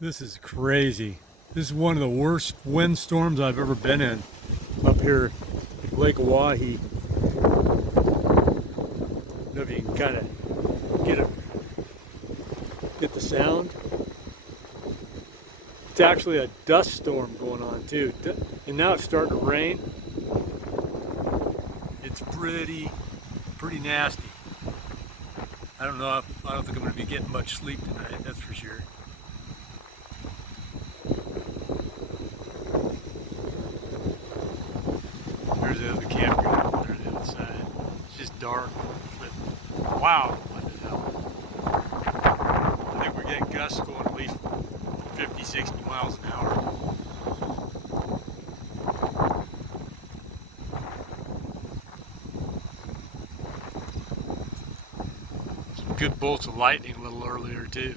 This is crazy. This is one of the worst windstorms I've ever been in up here at Lake Oahe. I don't know if you can kind of get the sound. It's actually a dust storm going on too, and now it's starting to rain. It's pretty nasty. I don't know. I don't think I'm going to be getting much sleep tonight. That's for sure. There's the other campground. There's the other side. It's just dark, but wow, what the hell? I think we're getting gusts going at least 50, 60 miles an hour. Some good bolts of lightning a little earlier too.